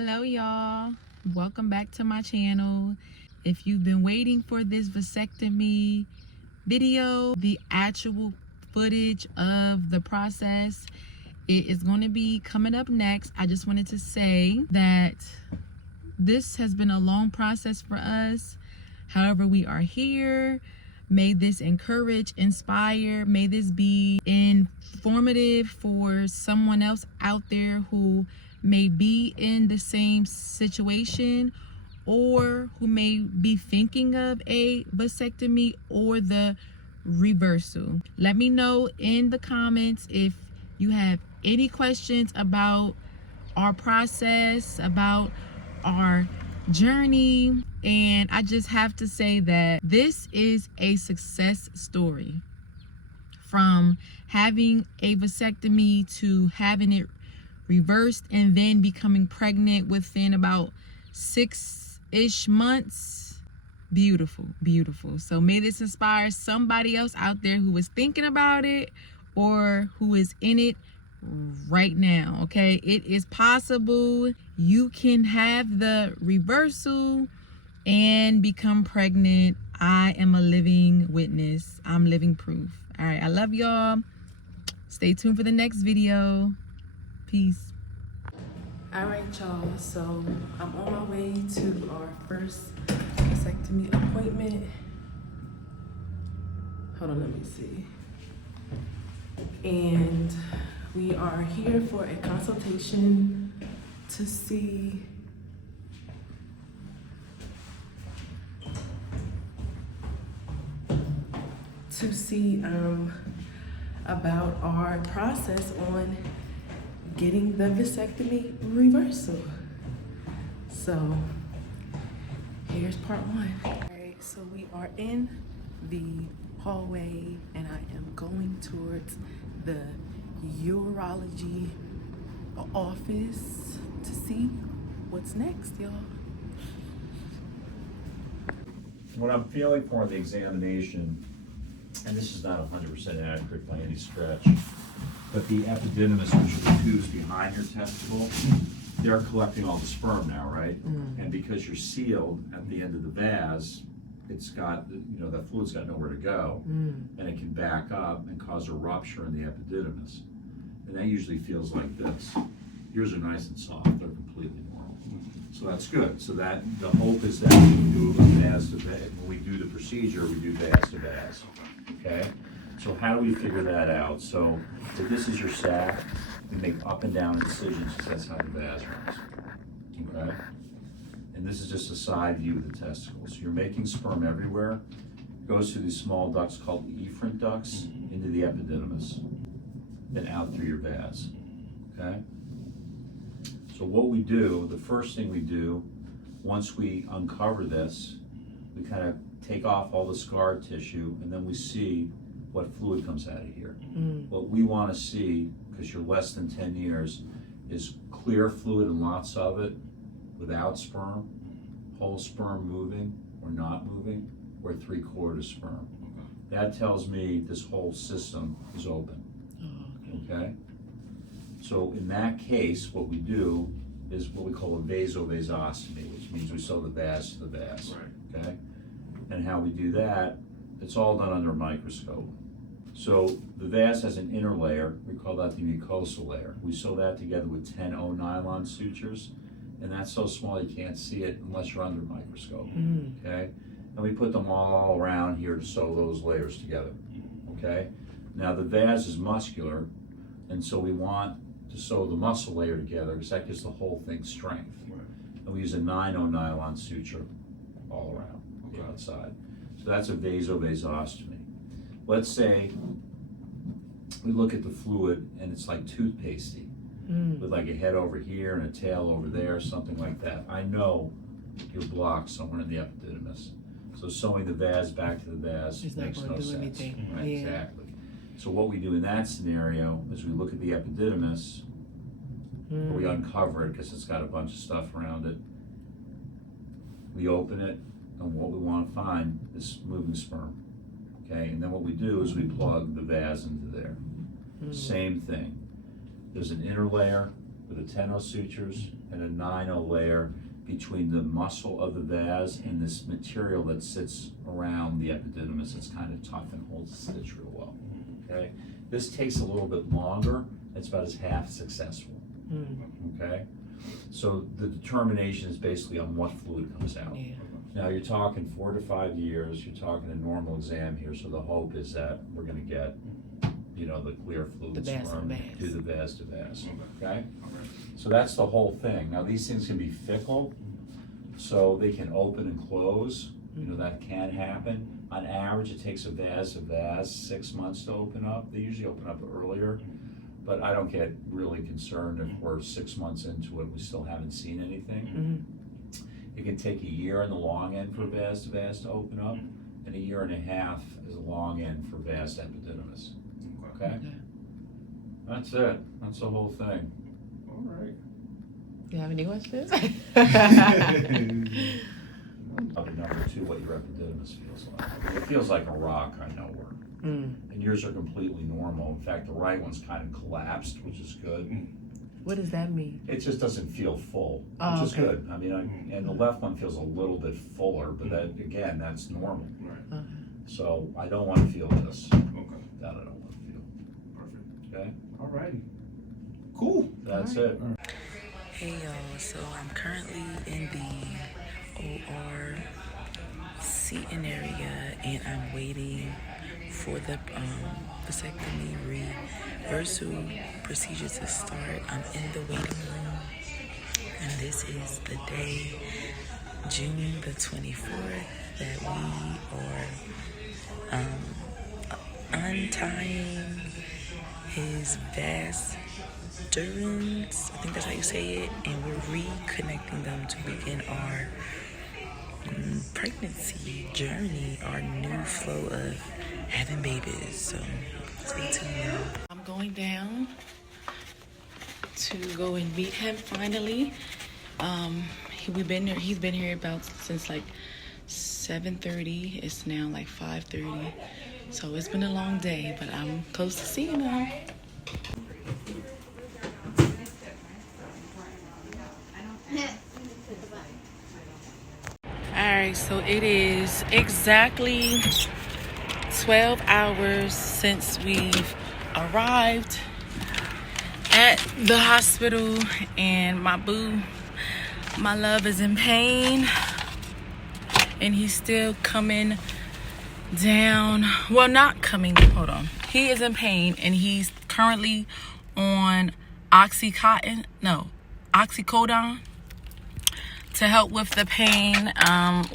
Hello y'all, welcome back to my channel. If you've been waiting for this vasectomy video, the actual footage of the process, it is going to be coming up next. I just wanted to say that this has been a long process for us. However, we are here. May this encourage, inspire, may this be informative for someone else out there who may be in the same situation or who may be thinking of a vasectomy or the reversal. Let me know in the comments if you have any questions about our process, about our journey. And I just have to say that this is a success story. From having a vasectomy to having it reversed and then becoming pregnant within about 6-ish months. Beautiful, beautiful. So may this inspire somebody else out there who is thinking about it or who is in it right now. Okay, it is possible. You can have the reversal and become pregnant. I am a living witness. I'm living proof. All right, I love y'all. Stay tuned for the next video. Peace. All right, y'all, so I'm on my way to our first vasectomy appointment. Hold on, let me see. And we are here for a consultation to see about our process on getting the vasectomy reversal. So here's part one. All right, so we are in the hallway and I am going towards the urology office to see what's next, y'all. What I'm feeling for the examination, and this is not 100% accurate by any stretch, but the epididymis, which are the tubes behind your testicle, they're collecting all the sperm now, right? Mm. And because you're sealed at the end of the vas, it's got, that fluid's got nowhere to go, and it can back up and cause a rupture in the epididymis. And that usually feels like this. Yours are nice and soft, they're completely normal. So that's good. So that the hope is that we can do vas to vas. When we do the procedure, we do vas to vas. Okay? So how do we figure that out? So if this is your sac, we make up and down decisions because that's how the vas runs. Okay? And this is just a side view of the testicles. So you're making sperm everywhere. It goes through these small ducts called efferent ducts into the epididymis, then out through your vas. Okay? So what we do, the first thing we do, once we uncover this, we kind of take off all the scar tissue and then we see what fluid comes out of here. What we want to see, because you're less than 10 years, is clear fluid and lots of it without sperm, whole sperm moving or not moving, or 3/4 sperm. That tells me this whole system is open. Okay? So in that case, what we do is what we call a vasovasostomy, which means we sew the vas to the vas. Right. Okay? And how we do that, it's all done under a microscope. So the vas has an inner layer, we call that the mucosal layer. We sew that together with 10O nylon sutures, and that's so small you can't see it unless you're under a microscope. Okay? And we put them all around here to sew those layers together. Okay? Now the vas is muscular, and so we want to sew the muscle layer together because that gives the whole thing strength. Right. And we use a 9O nylon suture all around the outside. So that's a vasovasostomy. Let's say we look at the fluid and it's like toothpastey with like a head over here and a tail over there, something like that. I know you're blocked somewhere in the epididymis. So sewing the vas back to the vas makes no sense. Anything. Right, yeah. Exactly. So what we do in that scenario is we look at the epididymis, or we uncover it because it's got a bunch of stuff around it. We open it, and what we want to find is moving sperm. Okay, and then what we do is we plug the vas into there. Same thing. There's an inner layer with the 10O sutures, and a 9 layer between the muscle of the vas and this material that sits around the epididymis. It's kind of tough and holds the stitch real well. Okay, this takes a little bit longer. It's about as half successful. Okay, so the determination is basically on what fluid comes out. Yeah. Now you're talking 4 to 5 years. You're talking a normal exam here. So the hope is that we're going to get, you know, the clear fluid sperm to the vas to vas. Okay, so that's the whole thing. Now these things can be fickle, so they can open and close. You know, that can happen. On average, it takes a vas to vas 6 months to open up. They usually open up earlier, but I don't get really concerned if we're 6 months into it, we still haven't seen anything. It can take a year on the long end for vas to open up, and a year and a half is a long end for vas epididymis. Okay? That's it. That's the whole thing. All right. Do you have any questions? Number 2, what your epididymis feels like. I mean, it feels like a rock, I know where. And yours are completely normal. In fact, the right one's kind of collapsed, which is good. What does that mean? It just doesn't feel full, Oh, which is okay. good. I mean, and the left one feels a little bit fuller, but that, again, that's normal. Right. So I don't want to feel this. Okay. That I don't want to feel. Perfect. Okay? All righty. Cool. That's it. Hey y'all, so I'm currently in the OR seating area and I'm waiting for the vasectomy reversal procedure to start. I'm in the waiting room and this is the day, June the 24th, that we are untying his vas deferens, I think that's how you say it, and we're reconnecting them to begin our pregnancy journey, our new flow of having babies. So stay tuned, y'all. I'm going down to go and meet him finally. He's been here about since like 7:30. It's now like 5:30. So it's been a long day, but I'm close to seeing him. Alright, so it is exactly 12 hours since we've arrived at the hospital, and my boo, my love, is in pain, and he's still coming down. Well, not coming, hold on. He is in pain, and he's currently on oxycodone to help with the pain.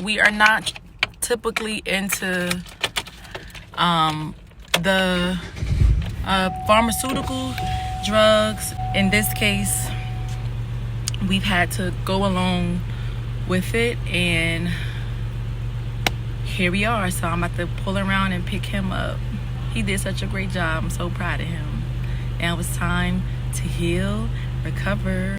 We are not typically into the pharmaceutical drugs. In this case, we've had to go along with it, and here we are. So I'm about to pull around and pick him up. He did such a great job. I'm so proud of him. Now it's time to heal, recover.